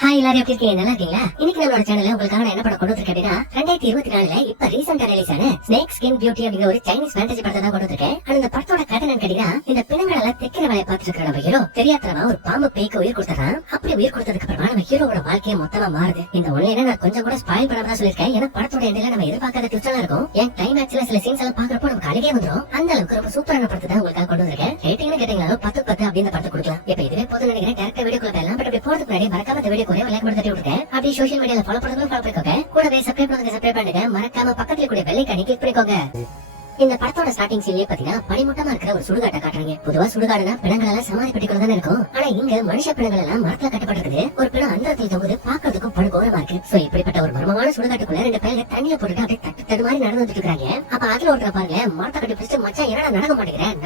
Hi எல்லாரும் எப்படி இருக்கீங்க? நல்லா இருக்கீங்களா? இன்னைக்கு நம்மளோட சேனல்ல உங்களுக்காக நான் என்ன படம் கொண்டு வந்திருக்கேன் அப்படின்னா 2024ல இப்ப ரீசெண்டா ரிலீஸ் ஆன ஸ்னேக் ஸ்கின் பியூட்டி அப்படிங்கிற ஒரு சைனீஸ் ஃபேண்டசி படத்தை தான் கொண்டு வந்திருக்கேன். இந்த படத்தோட கதை என்னன்னு கேட்டீங்கன்னா, இந்த பிணங்களை எல்லாம் தைக்கிற வேலையை பார்த்துட்டு இருக்கிற நம்ம ஹீரோ தெரியாதனமா ஒரு பாம்பு பேய்க்கு உயிர் கொடுத்துறான். அப்படி உயிர் கொடுத்ததுக்கு அப்புறமா நம்ம ஹீரோவோட வாழ்க்கையை மொத்தமா மாறுது. இந்த ஒன்லைன நான் கொஞ்சம் கூட ஸ்பாயில் பண்ணாம தான் சொல்லிருக்கேன். ஏன்னா படத்தோட எண்ணில நம்ம எதிர்பார்க்காத ட்விஸ்டா இருக்கும். என் கிளைமேக்ஸ்ல சில சீன்ஸ் எல்லாம் பாக்குறப்போ நமக்கு அழகே வந்துடும். அந்த அளவுக்கு ரொம்ப சூப்பரான படத்தை தான் உங்களுக்காக கொண்டு வந்திருக்கேன். ரேட்டிங்னு கேட்டீங்கன்னா 10/10 அப்படின்னு படத்தை கொடுக்கலாம். இப்ப இதுவே போதும் நினைக்கிறேன். டேரக்டா வீடியோக்குள்ள போயிடலாம். பட் அப்படி போறதுக்கு முன்னாடி மறக்காம இந்த வீடியோ ஒரே லைக் மட்டும் தட்டி விட்டுருக்கேன். அப்படி சோஷியல் மீடியால ஃபாலோ பண்ணிக்கோங்க. கூடவே சப்ஸ்கிரைப் பண்ணுங்க. மறக்காம பக்கத்துல கூட பெல் ஐகானை கிளிக் பண்ணிக்கோங்க. இந்த படத்தோட ஸ்டார்டிங் சீன்லயே பாத்தீங்கன்னா பனிமூட்டமா இருக்கிற ஒரு சுடுகாட்டை காட்டுறாங்க. பொதுவா சுடுகாடுனா பிணங்கள் எல்லாம் சமாதி பெட்டிக்குள்ள தானே இருக்கும். ஆனா இங்க மனுஷ பிணங்கள் எல்லாம் மரத்துல கட்டப்பட்டிருக்கு. ஒரு பிணம் அந்தரத்தில் தொங்குது. பாக்குறதுக்கும் படுகோரமா இருக்கு. சோ இப்படிப்பட்ட ஒரு மர்மமான சுடுகாட்டுக்குள்ள ரெண்டு பேருக்கு தண்ணியில போட்டுட்டு அப்படியே தட்டு மாதிரி நடந்து வந்துட்டு இருக்காங்க. அப்ப அதுல ஒருத்தர பாருங்க மரத்தை கட்டி பிடிச்சு மச்சான் என்னடா நடக்க மாட்டேங்கிறேன்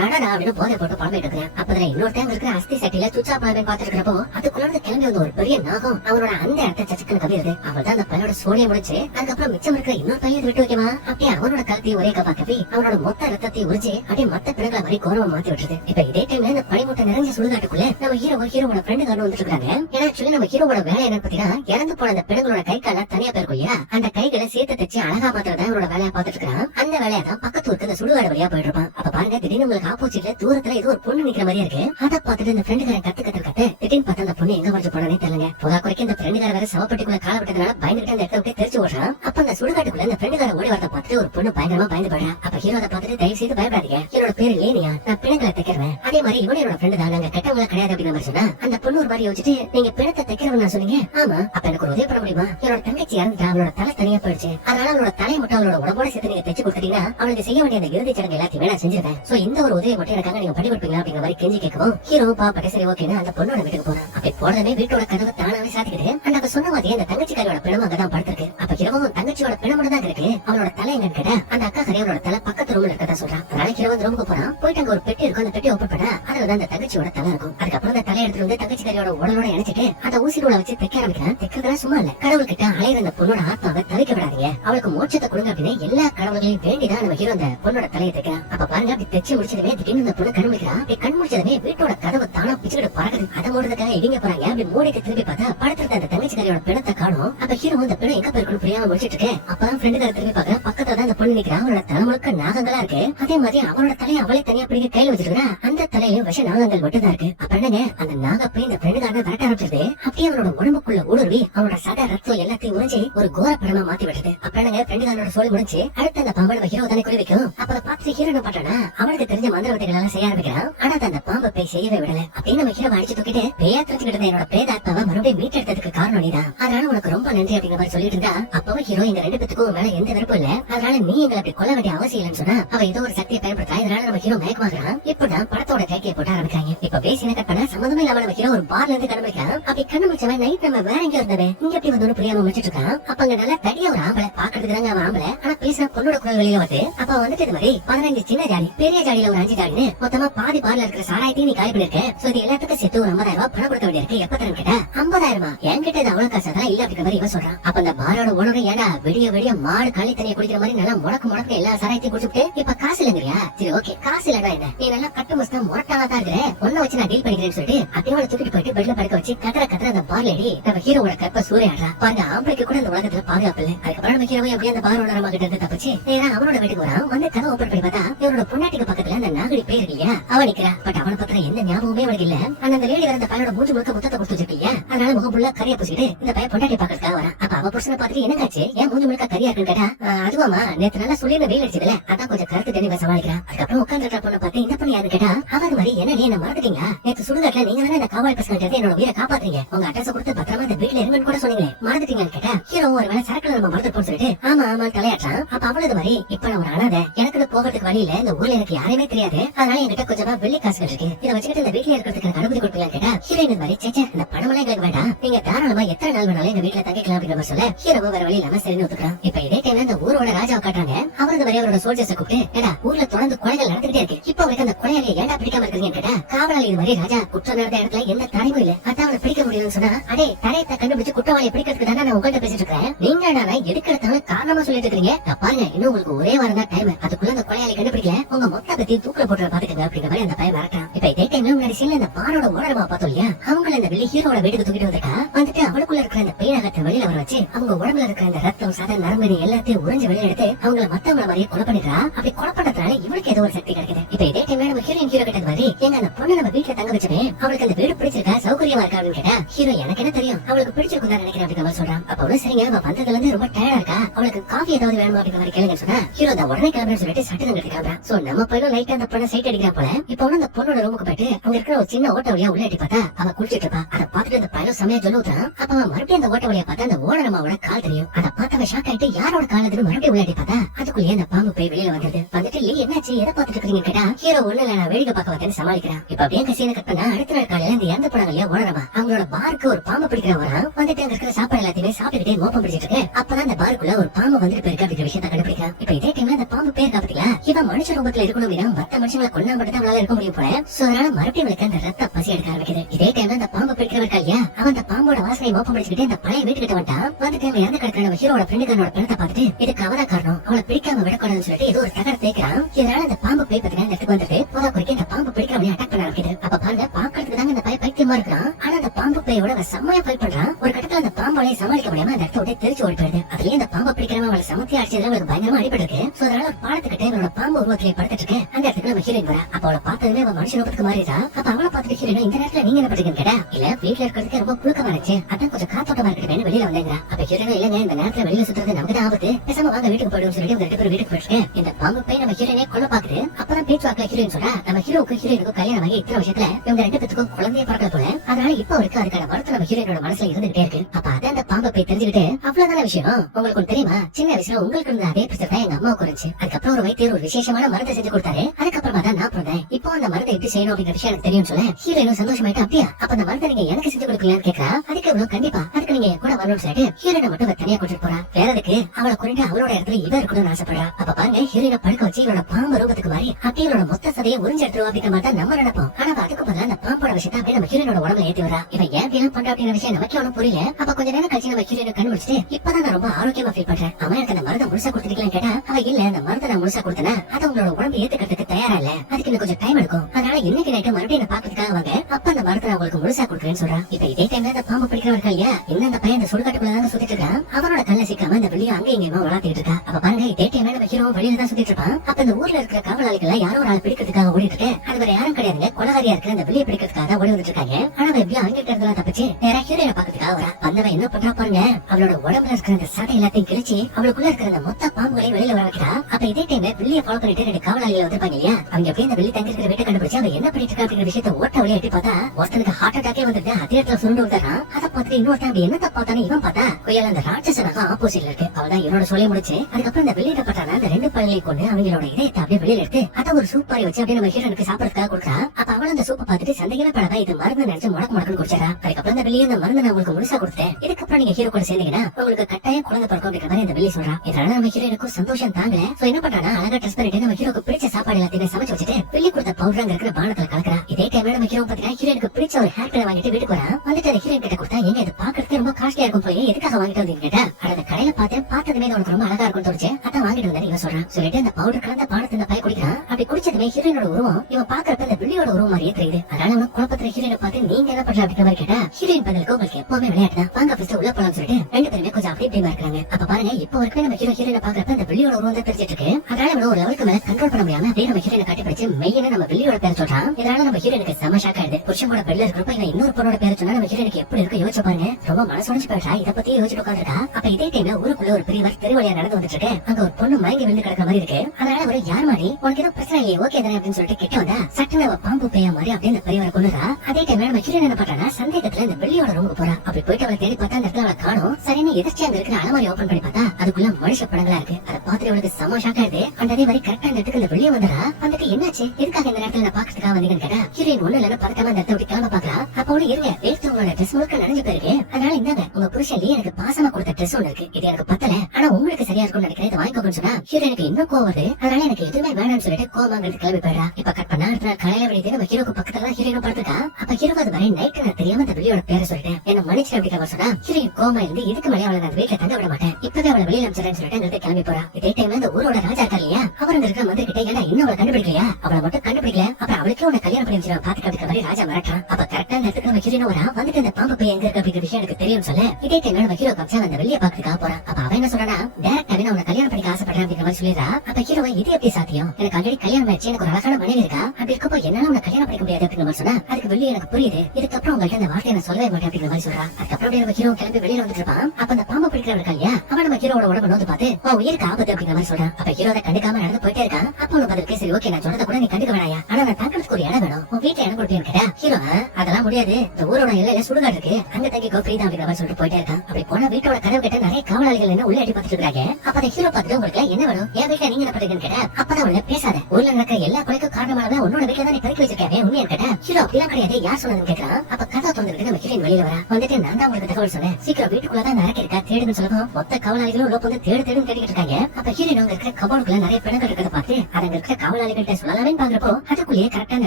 நடடா அப்படின்னு போதை போட்டு பழமைட்டு இருக்கிறேன். அப்பதான் இன்னொருத்தங்க இருக்கிற அஸ்தி சட்டியில சுச்சா பழமை பாத்துட்டு இருக்கிறப்போ அதுக்குள்ள கிளம்பி வந்து ஒரு பெரிய நாகம் அவனோட அந்த இடத்த சச்சுக்குன்னு கவிடுது. அவள் தான் அந்த பையனோட சோழியை முடிச்சு அதுக்கப்புறம் மிச்சம் இருக்கிற இன்னொரு பையன் விட்டு வைக்கமா அப்படியே அவனோட கழுத்தையும் ஒரே கப்பா கவி அவனோட மொத்த ரத்தத்தை உறிஞ்சி அப்படியே மத்த பிணங்களை மாதிரி கோரமா மாத்தி விட்டுருது. இப்ப இதே டைம்ல இந்த பனிமூட்டை நிறைஞ்ச சுடுகாட்டுக்குள்ள நம்ம ஹீரோவோட ஃப்ரெண்டு காரணம் வந்துட்டு இருக்காங்க. ஏன்னா ஆக்சுவலி நம்ம ஹீரோவோட வேலை என்னன்னு பாத்தீங்கன்னா இறந்து போன அந்த பிணங்களோட கை கால தனியா போயிருக்கும் இல்லையா, அந்த கைகளை சேர்த்து தச்சு அழகா பாத்துறதா இவரோட வேலையா பாத்துட்டு இருக்கான். அந்த வேலையா தான் பக்கத்து ஊருக்கு இந்த சுடுகாடு வழியா போயிட்டு இருப்பான். அப்ப பாருங்க திடீர்னு உங்களுக்கு ஆப்போசிட்ல தூரத்துல ஏதோ ஒரு பொண்ணு நிக்கிற மாதிரியா இருக்கு. அதை பார்த்துட்டு இந்த ஃப்ரெண்டுக்காரன் கத்து திடீர்னு பார்த்தா அந்த பொண்ணு எங்க மறைச்சு போனே தெரியல. புதா குறைக்க இந்த ஃப்ரெண்டுக்கார வேற சவப்பட்டிக்குள்ள கால விட்டதுனால பயந்துட்டு அந்த இடத்த விட்டு தெரிச்சு ஓடுறான். அப்ப அந்த சுடுகாட்டுக்குள்ள இந்த ஃப்ரெண்டுக்கார ஓடி வரத பார்த்துட்டு ஒரு பொண்ணு பயங்கரமா பயந்து போடுறா. அப்ப ஹீரோ அதை பார்த்துட்டு தயவு செய்து பயப்படாதீங்க, என்னோட பேரு லேனியா, நான் பிணங்களை தைக்கிறேன். அதே மாதிரி இவனே என்னோட ஃப்ரெண்டு தான், நாங்க கெட்டவங்கள கிடையாது அப்படிங்கிற மாதிரி சொன்னா அந்த பொண்ணு ஒரு மாதிரி யோசிச்சுட்டு நீங்க பிணத்தை தைக்கிறவங்க நான் சொன்னீங்க. ஆமா, அப்ப எனக்கு ஒரு உதவி பண்ண முடியுமா? என்னோட தங்கச்சி இறந்துட்டா, அவளோட தலை தனியா போயிடுச்சு. அதனால அவளோட தலையை மட்டும் அவளோட உடம்போட சேர்த்து நீங்க தைச்சு கொடுத்தீங்கன்னா அவளுக்கு செய்ய வேண்டிய அந்த இறுதி சடங்கு எல்லாத்தையுமே நான் செஞ்சிருவேன். சோ இந்த ஒரு உதவி மட்டும் எனக்காக நீங்க பண்ணி கொடுப்பீங்களா அப்படிங்கிற மாதிரி கெஞ்சி கேட்கவும் ஹீரோ பாப்பட்ட சரி ஓகேன்னு அந்த பொண்ணோட வீட்டுக்கு போறான். அப்படி போறதே வீட்டோட கதவு தானாவே சாத்திக்கிட்டு அந்த அவ சொன்ன மாதிரி அந்த தங்கச்சிக்காரியோட பிணம் அங்கதான் படுத்திருக்கு. அப்ப ஹீரோவும் தங்கச்சியோட பிணமோட தான் இருக்கு. அவளோட தலை எங்கன்னு கேட்டா அந்த அக்கா கரையோட தலை பக்கத்து ரூம்ல இருக்கதா சொல்றான். அதனால ஹீரோ ரூமுக்கு போறான். போயிட்டு அங்க ஒரு பெட்டி இருக்கும். அந்த பெட்டி ஓபன் பண்ணா அதுல அந்த தங்கச்சியோட தலை இருக்கும். அதுக்கப்புறம் அந்த தலையை எடுத்துட்டு வந்து தங்கச்சிக்காரியோட உடலோட இணைச்சிட்டு அந்த ஊசி நூலை வச்சு தைக்க ஆரம்பிக்கிறான். தைக்கிறதுலாம் சும்மா இல்ல, கடவுள் கிட்ட அலையிற அந்த பொண்ணோட ஆத்மாவை தவிக்க விடாதீங்க, அவளுக்கு மோட்சத்தை கொடுங்க அப்படின்னு எல்லா கடவுள்களையும் வேண்டிதான் நம்ம ஹீரோ அந்த பொண்ணோட தலையை தைக்கிறான். அப்ப பாருங்க அப்படி தைச்சு முடிச்சதுமே திடீர்னு அந்த பொண்ணு கண் முடிக்கிறா. அப்படி கண் முடிச்சதுமே வீட்டோட கதவு தானா பிச்சுக்கிட்டு பறக்குது. அதை மூடுறதுக்காக இவங்க போறாங்க. அப்படி மூடிட்டு திரும்பி பார்த்தா படத்துல அந்த தங்கச்சிக்காரியோட பிணத்தை காணும். அப்ப ஹீரோ அந்த பிணம் எங்க போயிருக்கணும் புரியாம முடிச்சிட்டு இருக்கேன். அப்பதான் ஃப்ரெண்டுக்கார திரும்பி பாக்குற பக்கத்துல தான் அந்த பொண்ணு நிக்கிறா. அவனோட தலை முழுக்க நாகங்களா இருக்கு. அதே மாதிரி அவனோட தலையை அவளே தனியா பிடிக்க கையில வச்சிருக்கா. அந்த தலையிலும் விஷ நாகங்கள் மட்டும் தான் இருக்கு. அப்ப என்னங்க அந்த நாகப்பை இந்த ஃப்ரெண்டுக்காரனை விரட்ட ஆரம்பிச்சிருது. அப்படியே அவனோட உடம்புக்குள்ள ஊடுருவி அவனோட சட ரத்தம் எல்லாத்தையும் உறிஞ்சி ஒரு கோர படமா மாத்தி விடுது. அப்ப என்னங்க ஃப்ரெண்டுக்காரனோட சோழி முடிஞ்சு அடுத்த அந்த பாம்பை நம்ம ஹீரோ தானே குறி வைக்கும். அப்ப அதை பார்த்து ஹீரோ என்ன பண்றானா அவனுக்கு தெரிஞ்ச மந்திர வித்தைகள் எல்லாம் செய்ய ஆரம்பிக்கிறான். ஆனா அந்த பாம்பை போய் செய்யவே விடல. அப்படின்னு நம்ம ஹீரோ அடிச்சு தூக்கிட்டு பேயா தெரிஞ்சுக்கிட்டு என்னோட பிரேதாத்மாவை மறுபடியும் மீட்டெடுத்ததுக்கு காரணம் நீதான், அதனால உனக்கு ரொம்ப நன்றி அப்படிங்கிற மாதிரி சொல்லிட்டு இருந்தா. அப்பவும் ஹீரோ எங்க ரெண்டு பேத்துக்கும் மேல எந்த விருப்பம் இல்ல, அதனால நீ எங்களை அப்படி கொல்ல வேண்டிய அவசியம் இல்லைன்னு சொன்னா அவ ஏதோ ஒரு சக்தியை பயன்படுத்தா. இதனால நம்ம ஹீரோ மயக்கமாகறான். இப்பதான் படத்தோட கேக்கையை போட்டு ஆரம்பிக்கிறாங்க. இப்ப பேசின கட் பண்ண சம்பந்தமே இல்லாம நம்ம ஹீரோ ஒரு பார்ல இருந்து கண்டுபிடிக்கலாம். அப்படி கண்டுபிடிச்சவன் நைட் நம்ம வேற எங்க இருந்தவே இங்க எப்படி வந்து புரியாம முடிச்சிட்டு இருக்கான். அப்ப அங்க நல்லா தடியா ஒரு ஆம்பளை பாக்குறதுக்கு தாங்க அவன் ஆம்பளை, ஆனா பேசுற பொண்ணோட குரல் வெளியில வருது. அப்ப வந்துட்டு இது மாதிரி 15 சின்ன ஜாடி பெரிய ஜாடியில ஒரு 5 ஜாடின்னு மொத்தமா பாதி பார்ல இருக்கிற சாராயத்தையும் நீ காலி பண்ணிருக்க. சோ இது எல்லாத்துக்கும் சேர்த்து ஒரு 50,000 ரூபாய் பணம் கொடுக்க வேண்டியிருக்கு. எப்ப தரேன்னு கேட்டா 50,000 என்கிட்ட இது அவ்வளவு காசு அதெல்லாம் இல்ல அப்படிங்கிற மாதிரி இவன் சொல்றான். அப்ப அந்த பாரோட ஓனர் ஏடா விடிய மாடு காலி தண்ணியை குடிக்கிற மாதிரி நல்லா முடக்கு எல்லா சாராயத்தையும் குடிச்சுட்டு இப்ப காசு இல்லைங்கிறியா? சரி ஓகே காசு இல்லடா என்ன நீ நல்லா கட்டு மஸ்தா முரட்டாளா தான் இருக்கிற, ஒன்ன வச்சு நான் டீல் பண்ணிக்கிறேன்னு சொல்லிட்டு அப்படியே அவளை தூக்கிட்டு போயிட்டு பெட்ல படுக்க வச்சு கத்துற அந்த பார் லேடி நம்ம ஹீரோட கற்ப சூறையாடுறா. பாருங்க ஆம்பளைக்கு கூட இந்த உலகத்துல பாதுகாப்பு இல்ல. அதுக்கப்புறம் நம்ம ஹீரோவை அப்படியே அந்த பாரோட நம்ம கிட்ட இருந்து தப்பிச்சு நேரா அவனோட வீட்டுக்கு வரான். வந்து கதை ஓபன் பண்ணி பார்த்தா இவனோட பொண்டாட்டிக்கு பக்கத்துல அந்த நாகடி பேர் இல்லையா அவன் நிக்கிறா. பட் அவனை பத்திர எந்த ஞாபகமே அவனுக்கு இல்ல. ஆனா அந்த லேடி வர அந்த பையனோட மூஞ்சி முழுக்க முத்தத்தை கொடுத்து வச்சிருக்கீங்க. அதனால முகம் ஃபுல்லா கரியா பூசிட்டு இந்த பையன் பொண்டாட்டி பாக்கிறதுக்காக வரா. அப்ப அவ புருஷனை பாத்துட்டு என்னக்காச்சு ஏன் மூஞ்சி முழுக்க கரியா இருக்குன்னு கேட்டா அதுவாமா நேத்து நல்லா சொல்லி வெயில் அடிச்சதுல அதான் கொஞ்சம் கருத்து தெளிவா சமாளிக்கிறான். அதுக்கப்புறம் உட்கார்ந்து இருக்கிற பொண்ணை பார்த்து இந்த பொண்ணு யாருன்னு கேட்டா அவன் மாதிரி என்ன நீ என்ன மறந்துட்டீங்களா, நேத்து சுடுகாட்டுல நீங்க தானே இந்த காவல் பசங்க என்னோட உயிரை காப்பாத்துறீங்க, உங்க அட்ரஸ் கொடுத்து பத்திரமா இந்த வீட்டுல இருங்கன்னு கூட சொன்னீங்களே மறந்துட்டீங்கன்னு கேட்டா ஹீரோ ஒரு வேலை சரக்குல நம்ம மறந்துட்டு சொல்லிட்டு ஆமா தலையாட்டான். அப்ப அவளது மாதிரி இப்ப நான் ஒரு அனாதை, எனக்கு போகிறதுக்கு வழி இல்ல, இந்த ஊர்ல எனக்கு யாருமே தெரியாது, அதனால என்கிட்ட கொஞ்சமா வெள்ளி காசுகள் இருக்கு, இதை வச்சுக்கிட்டு இந்த வீட்டுல இருக்கிறதுக்கு எனக்கு அனுமதி கொடுப்பீங்கன்னு கேட்டா ஹீரோயின் மாதிரி சேச்சா இந்த பணமெல்லாம் எங்களுக்கு வேண்டாம், நீங்க தாராளமா எத்தனை நாள் வேணாலும் எங்க வீட்டுல தங்கிக்கலாம் அப்படிங்கிற சொல்ல ஹீரோ வேற வழி இல்லாம சரின்னு ஒத்துக்கிறான். இப்ப இதே டைம்ல இந்த ஊரோட ராஜாவை காட்டுறாங்க. அவரது மாதிரி அவரோட சோல்ஜர்ஸை கூப்பிட்டு ஏடா ஊர்ல தொடர்ந்து கொலைகள் நடந்துட்டே இருக்கு, இப்ப அவருக்கு அந்த கொலையாளியை ஏன்டா பிடிக்காம இருக்கீங்கன்னு கேட்டா காவலாளி இது மாதிரி ராஜா குற்றம் நடந்த இடத்துல எந்த தடையும் இல்ல, அதான் அவனை பிடிக்க முடியும்னு சொன்னா அடே தடையத்தை கண்டுபிடிச்சு குற்றவாளியை பிடிக்கிறதுக்கு தானே நான் உங்கள்கிட்ட பேசிட்டு இருக்கேன். நீங்க என்ன எதுக்கு எடுத்தாலும் காரணமா சொல்லிட்டு இருக்கீங்க. பாருங்க, இன்னும் உங்களுக்கு ஒரே வாரம் தான் டைம். அதுக்குள்ள அந்த கொலையாளி கண்டுபிடிக்கல உங்க மொத்த பத்தி தூக்கில போட்டு பாத்துக்கங்க அப்படிங்கிற மாதிரி அந்த பையன் வரட்டான். இப்ப இதே டைம்ல முன்னாடி சீன்ல இந்த பாரோட ஓனரமா பார்த்தோம் இல்லையா, அவங்கள இந்த வெளி ஹீரோட வீட்டுக்கு தூக்கிட்டு வந்துட்டு அவளுக்குள்ள இருக்கிற அந்த பேனகத்தை வெளியில வர வச்சு அவங்க உடம்புல இருக்கிற அந்த ரத்தம் சத நரம்பு எல்லாத்தையும் உறிஞ்சு வெளியில எடுத்து அவங்கள மத்தவங்கள மாதிரியே கொலை பண்ணிடுறா. அப்படி கொலை பண்றதுனால இவளுக்கு ஏதோ ஒரு சக்தி கிடைக்குது. இப்ப இதே டைம்ல நம்ம ஹீரோயின் ஹீரோ கிட்ட மாதிரி எங்க அந்த பொண்ணு நம்ம வீட்டுல தங்க வச்சுமே அவளுக்கு அந்த வீடு பிடிச்சிருக்கா, சௌகரியமா இருக்கா அப்படின்னு கேட்டா ஹீரோ எனக்கு என்ன தெரியும், அவளுக்கு பிடிச்சிருக்கும் தான் நினைக்கிறேன் அப்படிங்கிற மாதிரி சொல்றான். அப்ப அவளும் சரிங்க, அவ வந்ததுல இருந்து ரொம்ப டயர்டா இருக்கா, அவளுக்கு காஃபி ஏதாவது வேணுமா அப்படிங்கிற மாதிரி கேளுங்கன்னு சொன்னா ஹீரோ அந்த உடனே கிளம்புறேன்னு சொல்லிட்டு சட்டு தங்க கிளம்புறான். சோ நம்ம பையனும் லைட்டா அந்த பொண்ணை சைட் அடிக்கிறா போல. இப்ப அவனும் அந்த பொண்ணோட ரூமுக்கு போயிட்டு அங்க இருக்கிற ஒரு சின்ன ஓட்ட வழியா உள்ள எட்டி பார்த்தா அவ குளிச்சிட்டு இருப்பா. அதை பார்த்துட்டு அந்த பையனும் சமய சொல்லுறான். அப்ப அவன் மறுபடியும் அந்த ஓட்ட வழியா பார்த்தா அந்த ஓனரமாவோட கால் தெரியும். அதை பார்த்து ஷாக் ஆயிட்டு யாரோட கால் அதுன்னு மறுபடியும் உள்ள எட்டி பார்த்தா அதுக்குள்ளேயே அந்த பாம்பு போய் வெளியில வந்துட்டு லீ என்னாச்சு எதை பார்த்துட்டு இருக்கீங்க கேட்டா ஹீரோ ஒண்ணு இல்ல நான் வேடிக்கை பார்க்க வந்தேன்னு சமாளிக்கிறான். இப்ப அப்படியே கசீனை கட் பண்ணா அடுத்த நாள் காலையில இந்த இறந்து போனாங்க இல்லையா ஓனரமா, அவங்களோட பாருக்கு ஒரு பாம்பு பிடிக்கிற வரான். வந்துட்டு அங்க இருக்கிற சாப்பாடு எல்லாத்தையுமே சாப்பிட்டுக்கிட்டே மோப்பம் பிடிச்சிட்டு இருக்கு. அப்பதான் அந்த பாருக்குள்ள ஒரு பாம்பு வந்துட்டு போயிருக்கு அப்படிங்கிற விஷயத்த கண்டுபிடிக்கலாம். இப்ப இதே டைம்ல அந்த பாம்பு பேர் காப்பீங்களா, இவன் மனுஷ ரூபத்துல இருக்கணும் அப்படின்னா மத்த மனுஷங்களை கொண்டா மட்டும் அவளால இருக்க முடியும் போல. சோ அதனால மறுபடியும் அவளுக்கு அந்த ரத்த பசி எடுக்க ஆரம்பிக்குது. இதே டைம்ல அந்த பாம்பு பிடிக்கிறவர்கள் இல்லையா, அவன் அந்த பாம்போட வாசனை மோப்பம் பிடிச்சிட்டு இந்த பழைய வீட்டுக்கிட்ட வந்துட்டான். வந்துட்டு அவன் இறந்து கிடக்கிற ஹீரோட ஃப்ரெண்டுக்கானோட பணத்தை பார்த்துட்டு இதுக்கு அவதான் காரணம், அவளை பிடிக்காம விடக்கூடாதுன்னு சொல்லிட்டு ஏதோ ஒரு தகர தேய்க்கிறான். இதனால அந்த பாம்பு போய் பத்தினா இந்த இடத்துக்கு வந்துட்டு போதா குறைக்க இந்த பாம்பு பிடிக்கிறவனையும் அட்டாக் பண்ண ஆரம்பிக்குது. அப்ப பாருங்க, பாக்கிறதுக்கு தாங்க இந்த பைத்தியமா இருக்கான். ஆனா அந்த பாம்பு பேயோட செம்மையா ஃபைட் பண்றான். ஒரு கட்டத்துல அந்த பாம்பாலையும் சமாளிக்க முடியாம அந்த இடத்த விட்டு தெரிச்சு ஓடி போயிடுது. அதுலயே அந்த பாம்பை பிடிக்கிறவன் அவளை சமத்தி அடிச்சதுல அவளுக்கு பயங்கரமா அடிபட்டு இருக்கு. சோ அதனால ஒரு பாடத்துக்கிட்ட இவனோட பாம்பு உருவத்திலே படுத்துட்டு இருக்கு. அந்த இடத்துக்கு நம்ம ஹீரோயின் வரா. அப்ப அவளை பார்த்ததுமே அவன் மனுஷ ரூபத்துக்கு மாறிடுறா. அப்ப அவளை பார்த்துட்டு ஹீரோயின் இந்த நேரத்துல நீங்க என்ன பண்றீங்கன்னு கேட்டா, இல்ல வீட்டுல இருக்கிறதுக்கு ரொம்ப புழுக்கமா இருந்துச்சு, அதான் கொஞ்சம் காத்தோட்டமா இருக்கட்டும் வெளியில வந்தேங்க. அப்ப ஹீரோயின் இல்லங்க இந்த நேரத்துல வெளியில சுத்துறது நமக்கு தான் ஆபத்து, பேசாம வாங்க வீட்டுக்கு போயிடும் சொல்லிட்டு ரெண்டு பேரும் வீட்டுக்கு போயிட்டு இந்த பாம்பு போய் நம்ம ஹீரோயினே கொல்ல பாக்குது. அப்பதான் பேச்சுவாக்குல ஹீரோயின் சொல்றா, நம்ம ஹீரோக்கு ஹீரோயினுக்கும் கல்யாணம் ஆகி இத்தனை விஷயத்துல இவங்க ரெண்டு பேத்துக்கும் குழந்தைய பிறக்கல போல, அதனால இப்ப வரைக்கும் அதுக்கான வருத்தம் நம்ம ஹீரோயினோட மனசுல இருந்துகிட்டே இருக்கு. அப்ப அதை அந்த பாம்பை போய் தெரிஞ்சுக்கிட்டு அவ்வளவுதான விஷயம், உங்களுக்கு தெரியுமா சின்ன வயசுல உங்களுக்கு இருந்த அதே பிரச்சனை எங்க அம்மாவுக்கு இருந்துச்சு, அதுக்கப்புறம் ஒரு வைத்தியர் ஒரு விசேஷமான மருந்து செஞ்சு கொடுத்தாரு, அதுக்கப்புறமா தான் நான் பிறந்தேன், இப்போ அந்த மருந்தை எப்படி செய்யணும் அப்படிங்கிற விஷயம் எனக்கு தெரியும் சொல்ல ஹீரோயினும் சந்தோஷமாயிட்டு அப்படியா அப்ப அந்த மருந்தை நீங்க எனக்கு செஞ்சு கொடுக்கலான்னு கேட்கறா. அதுக்கு இவ்வளவு கண்டிப்பா அதுக்கு நீங்க கூட வரணும்னு சொல்லிட்டு ஹீரோயினை மட்டும் தனியா கூட்டிட்டு போறா. வேற எதுக்கு அவளை குறிட்டு அவளோட இடத்துல இவ இருக்கணும்னு ஆசைப்படுறா. அப்ப பாருங்க, ஹீரோயினை படுக்க வச்சு இவளோட பாம்பு ரூபத்துக்கு மாறி அப்படியே இவளோட மொத்த சதையை உறிஞ்சு எடுத்துருவா அப்படிங்கிற மாதிரி தான் நம்ம நினைப்போம். ஆனா அதுக்கு பதிலா அந்த பாம்போட விஷயத்தை அப்படியே நம்ம ஹீரோயினோட உடம்புல ஏத்தி வரா. இவன் ஏன் அப்படிலாம் பண்றா அப்படிங்கிற விஷயம் நமக்கு ஒன்னும் புரியல. அப்ப கொஞ்ச நேரம் கழிச்சு நம்ம ஹீரோயினை கண்டுபிடிச்சிட்டு இப்பதான் நான் ரொம்ப ஆரோக்கியமா ஃபீல் பண்றேன், அவன் எனக்கு அந்த மருந்தை முழுசா கொடுத்துருக்கலான்னு கேட்டா அவ இல்ல அந்த மருந்தை நான் முழுசா கொடுத்தேன்னா அதை உங்களோட உடம்பு ஏத்துக்கிறதுக்கு தயாரா இல்ல, அதுக்கு இன்னும் கொஞ்சம் டைம் எடுக்கும், அதனால இன்னைக்கு நைட்டு மறுபடியும் என்ன பாக்கிறதுக்காக வாங்க, அப்ப அந்த மருந்தை நான் உங்களுக்கு முழுசா கொடுக்குறேன்னு சொல்றான். இப்ப இதே டைம்ல அந்த பாம்பு பிடிக்கிறவர்கள் இல்லையா, இன்னும் அந்த பையன் அந்த சுடுகாட்டுக்குள்ளதாங்க சுத்திட்டு இருக்கான். அவனோட கல்ல சிக்காம அந்த வெளியே அங்க இங்கேயுமா வளர்த்திட்டு இருக்கா. அப்ப பாருங்க, இதே டைம்ல நம்ம ஹீரோ வெளியில தான் சுத்திட்டு இருப்பான். அப்ப இந்த ஊர்ல இருக்கிற காவலாளிகள் யாரோ ஒரு ஆள் பிடிக்கிறதுக்காக ஓடிட்டு இருக்கு. அது வேற யாரும் கிடையாதுங்க, கொலகாரியா இருக்கிற அந்த வெளியே பிடிக்கிறதுக்காக ஓடி வந்துட்டு இருக்காங்க. ஆனா அவன் எப்படி அவங்க கிட்ட தப்பிச்சு நேரா ஹீரோயினை பாக்கிறதுக்காக வரா. வந்தவன் என்ன பண்றா பாருங்க, அவளோட உடம்புல இருக்கிற அந்த சதை எல்லாத்தையும் கிழிச்சு அவளுக்குள்ள இருக்கிற அந்த மொத்த பாம்புகளையும் வெளியில வர வைக்கிறா. அப்ப இதே டைம்ல வெளியே ஃபாலோ பண்ணிட்டு ரெண்டு காவலாளிகள் வந்திருப்பாங்க இல்லையா, அவங்க அப்படியே அந்த வெளியே தங்கி இருக்கிற வீட்டை கண்டுபிடிச்சு அவன் என்ன பண்ணிட்டு இருக்கா அப்படிங்கிற விஷயத்த ஓட்ட வழியா எட்டி பார்த்தா ஒருத்தனுக்கு ஹார்ட் அட்டாக்கே வந்துட்டு அதே இடத்துல சுருண்டு வந்துடுறான். அதை பார்த்துட்டு இன்னொருத்தன் அப்படி என்னத்த பார்த்தானே இவன் பார்த்தா கொய்யால அந்த ராட்சசனாக ஆப்போசிட்ல இருக்கு. அவதான் இவனோட சொல்லி முடிச்சு அதுக்கப்புறம் இந்த வெளியிட பட்டான அந்த ரெண்டு பழங்களையும் கொண்டு அவங்களோட இதயத்தை அப்படியே வெளியில எடுத்து அதை ஒரு சூப் மாதிரி வச்சு அப்படியே நம்ம ஹீரோனுக்கு சாப்பிடறதுக்காக கொடுக்குறா. அப்ப அவள் அந்த சூப்பை பார்த்துட்டு சந்தேகமே படாத இது மருந்து நினைச்சு முடக்கு குடிச்சா. அதுக்கப்புறம் அந்த வெளியே அந்த மருந்து நான் உங்களுக்கு முழுசா கொடுத்தேன், இதுக்கப்புறம் நீங்க ஹீரோ கூட சேர்ந்தீங்கன்னா உங்களுக்கு கட்டாயம் குழந்தை பிறக்கும் அப்படிங்கிற மாதிரி அந்த வெளியே சொல்றா. இதனால நம்ம ஹீரோனுக்கும் சந்தோஷம் தாங்கல. சோ என்ன பண்றானா அழகா ட்ரெஸ் பண்ணிட்டு நம்ம ஹீரோக்கு பிடிச்ச சாப்பாடு எல்லாத்தையுமே சமைச்சு வச்சுட்டு வெளியே கொடுத்த பவுடர் அங்க இருக்கிற பானத்துல கலக்குறா. இதே டைம்ல நம்ம ஹீரோ பாத்தீங்கன்னா ஹீரோனுக்கு பிடிச்ச ஒரு ஹேர் கலர் வாங்கிட்டு வீட்டுக்கு வரா. வந்துட்டு அந்த ஹீரோயின் கிட்ட கொடுத்தா எங்க இது பாக்குறதுக்கு ரொம்ப காஸ்ட்லியா இருக்கும் போய் எதுக்காக வாங்கிட்டு வந்தீங்க கேட்டா, அந்த கடையில பார்த்ததுமே உனக்கு ரொம்ப அழகா இருக்கும் தோணுச்சு அதான் வாங்கிட்டு வந்தேன் இவன் சொல்றான். சொல்லிட்டு அந்த பவுடர் கலந்த பானத்தை இந்த பையன் குடிக்கிறான். அப்படி குடிச்சதுமே ஹீரோனோட உருவம் இவன் பாக்குறப்ப அந்த வெளியோட உருவம் மாதிரியே தெரியுது. அதனால அவன் குழப்பத்துல ஹீரோனை பார்த்து நீங்க என்ன பண்ற அப்படிங்கிற மாதிரி கேட்டா ஹீரோயின் பதிலுக்கு உங்களுக்கு எப்பவுமே விளையாட்டு தான், வாங்க ஃபர்ஸ்ட் உள்ள போலாம்னு சொல்லிட்டு ரெண்டு பேருமே கொஞ்சம் அப்படி இப்படிமா இருக்காங்க. அப்ப பாருங்க இப்போ வரைக்கும் நம்ம ஹீரோனை பாக்குறப்ப அந்த வெளியோட உருவம் தான் தெரிஞ்சிட்டு இருக்கு. அதனால அவன் ஒரு லெவலுக்கு மேல கண்ட்ரோல் பண்ண முடியாம அப்படியே நம்ம ஹீரோனை கட்டி பிடிச்சு மெயினா நம்ம வெளியோட பேர் சொல்றான். இதனால நம்ம ஹீரோனுக்கு செம ஷாக் ஆயிடுது. புருஷன் கூட பெல்ல இருக்கிறப்ப இவன் இன்னொரு பொண்ணோட பேர் சொன்னா நம்ம ஹீரோனுக்கு எப்படி இருக்கு யோசிச்சு பாருங்க. ரொம்ப மனசு உடைஞ்சு போயிட்டா, இதை பத்தி யோசிச்சு உட்காந்துருக்கா. அப்ப இதே டைம்ல ஊருக்குள்ள ஒரு பெரியவர் தெருவழியா நடந்து வந்துட்டு இருக்கு. அங்க ஒரு பொண்ணு மயங்கி விழுந்து கிடக்கிற மாதிரி இருக்கு. அதனால ஒரு யார் மாதிரி உனக்கு ஏதோ பிரச்சனை இல்லையே ஓகே தானே அப்படின்னு சொல்லிட்டு கிட்ட வந்தா சட்டுன்னு அவ பாம்பு பேயா மாதிரி அப்படியே அந்த பெரியவரை கொண்டுறா. அதே டைம்ல நம்ம ஹீரோயின் என்ன பண்றானா சந்தேகத்துல இந்த வெளியோட ரூமுக்கு போறா. அப்படி போயிட்டு அவளை தேடி பார்த்தா அந்த இடத்துல அவளை காணும். சரின்னு எதிர்ச்சி அங்க இருக்கிற அலமாரி ஓபன் பண்ணி பார்த்தா அதுக்குள்ள மனுஷ படங்களா இருக்கு. அதை பார்த்துட்டு அவளுக்கு செம ஷாக் ஆயிடுது. அந்த அதே மாதிரி கரெக்டா அந்த இடத்துக்கு இந்த வெளியே வந்துடா. வந்துட்டு என்னாச்சு எதுக்காக இந்த நேரத்துல நான் பாக்கிறதுக்காக வந்தீங்கன்னு கேட்டா ஹீரோயின் ஒண்ணு இல்லைன்னு பதட்டமா அந்த இடத்த விட்டு கிளம்ப பாக்குறா. அப்ப அவனு இருங்க வேஸ்ட் உங்களோட ட்ரெஸ் முழுக்க நனைஞ்சு போயிருக்கு, அதனால இந்தாங்க உங்க புருஷன் எனக்கு பாசமா கொடுத்த ட்ரெஸ் ஒண்ணு இருக்கு, இது எனக்கு பத்தல ஆனா உங்களுக்கு சரியா இருக்கும்னு நினைக்கிறேன், இதை வாங்கிக்கோன்னு சொன்னா ஹீரோனுக்கு இன்னும் கோவம் வருது. அதனால எனக்கு எதுவுமே வேணாம்னு சொல்லிட்டு கோவமா கிளம்பி போயிடா. இப்ப கட் பண்ணா அடுத்த நாள் காலையில விடியுது. நம்ம ஹீரோக்கு பக்கத்துல ஹீரோயின் படுத்துக்கா. அப்ப ஹீரோவாது வரை நைட்டு நான் தெரியாம அந்த வெளியோட பேரை சொல்லிட்டேன், என்ன மன்னிச்சு அப்படிங்கிற மாதிரி சொன்னா ஹீரோயின் கோமா இருந்து இதுக்கு மேலே அவளை நான் வீட்டுல தங்க விட மாட்டேன், இப்பவே அவளை வெளியில அமைச்சறேன்னு சொல்லிட்டு அங்க கிளம்பி போறா. இதே டைம்ல இந்த ஊரோட ராஜா இருக்கா இல்லையா, அவர் அங்க இருக்கிற மந்திரி கிட்ட ஏன்னா இன்னும் அவளை கண்டுபிடிக்கலையா, அவளை மட்டும் கண்டுபிடிக்கல அப்புறம் அவளுக்கே உன்னை கல்யாணம் பண்ணி வச்சிருவா பாத்துக்க அப்படிங்கிற மாதிரி ராஜா மிரட்டான். அப்ப கரெக்டா அந்த இடத்துக்கு நம்ம ஹீரோயின் வரா, வந்துட்டு அந்த பாம்பு போய் எங்க இருக்கு அப்படிங்கிற விஷயம் எனக்கு தெரியும் சொல்ல இதே டைம்ல நம்ம ஹீரோ கப்சா அந்த வெளியே பாக்குறதுக்காக போறான். அப்ப அவன் என்ன சொல்றானா, டைரக்டாவே நான் உன்னை கல்யாணம் பண்ணிக்க ஆசைப்படுறேன் அப்படிங்கிற மாதிரி சொல்லிடுறா. அப்ப ஹீரோவை இது எப்படி சாத்தியம், எனக்கு ஆல்ரெடி கல்யாணம் ஆச்சு, எனக்கு ஒரு அழகான மனைவி இருக்கா, அப்படி இருக்கப்போ என்னால உன்னை கல்யாணம் பண்ணிக்க முடியாது அப்படிங்கிற மாதிரி சொன்னா அதுக்கு வெளியே எனக்கு புரியுது, இதுக்கப்புறம் உங்கள்கிட்ட அந்த வார்த்தையை நான் சொல்லவே மாட்டேன் அப்படிங்கிற மாதிரி சொல்றா. அதுக்கப்புறம் நம்ம ஹீரோ கிளம்பி வெளியில வந்துட்டு இருப்பான். அப்ப அந்த பாம்பு பிடிக்கிறவன் இருக்கா இல்லையா, அவன் நம்ம ஹீரோட உடம்பு வந்து பார்த்து உயிருக்கு ஆபத்து அப்படிங்கிற மாதிரி சொல்றான். அப்ப ஹீரோ அதை கண்டுக்காம நடந்து போயிட்டே இருக்கான். அப்ப உனக்கு பதிலுக்கு சரி ஓகே நான் சொல்றத கூட நீ கண்டுக்க வேணாயா, ஆனா நான் தங்குறதுக்கு ஒரு இடம் வேணும், உன் வீட்டுல இடம் கொடுப்பேன்னு கேட்டா ஹீரோ அதெல்லாம் முடியாது, இந்த ஊரோட எல்லையில சுடுகாடு இருக்கு, அங்க தங்கி கோப்பி தான் அப்படிங்கிற மாதிரி சொல்லிட்டு போயிட்டே இருக்கான். அப்படி போனா வீட்டோட கதவு கிட்ட நிறைய காவலாளிகள் என்ன உள்ள அடி பார்த்துட்டு இருக்காங்க. அப்ப அந்த ஹீரோ பார்த்துட்டு உங்களுக்கு என்ன வேணும், என் வீட்டுல நீங்க என்ன பண்றீங்கன்னு கேட்டா அப்பதான் அவளை பேசாத, ஊர்ல நடக்கிற எல்லா கொலைக்கும் காரணமானவன் உன்னோட வீட்டுல தான் நீ பறிக்க வச்சிருக்கேன் உண்மையா கேட்டா ஹீரோ அப்படிலாம் கிடையாது, யார் சொன்னதுன்னு கேட்கலாம். அப்ப கதவை திறந்துட்டு நம்ம ஹீரோயின் வெளியில வரா. வந்துட்டு நான் தான் உங்களுக்கு தகவல் சொன்னேன், சீக்கிரம் வீட்டுக்குள்ளதான் நடக்க இருக்கா தேடுன்னு சொல்லவும் மொத்த காவலாளிகளும் உள்ள வந்து தேடு தேடுன்னு தேடிட்டு இருக்காங்க. அப்ப ஹீரோயின் அங்க இருக்கிற கபோர்டுக்குள்ள நிறைய பிணங்கள் இருக்கிறத பார்த்து அங்க இருக்கிற காவலாளிகள்கிட்ட சொல்லலாமே பாக்குறப்போ அதுக்குள்ளேயே கரெக்டா அந்த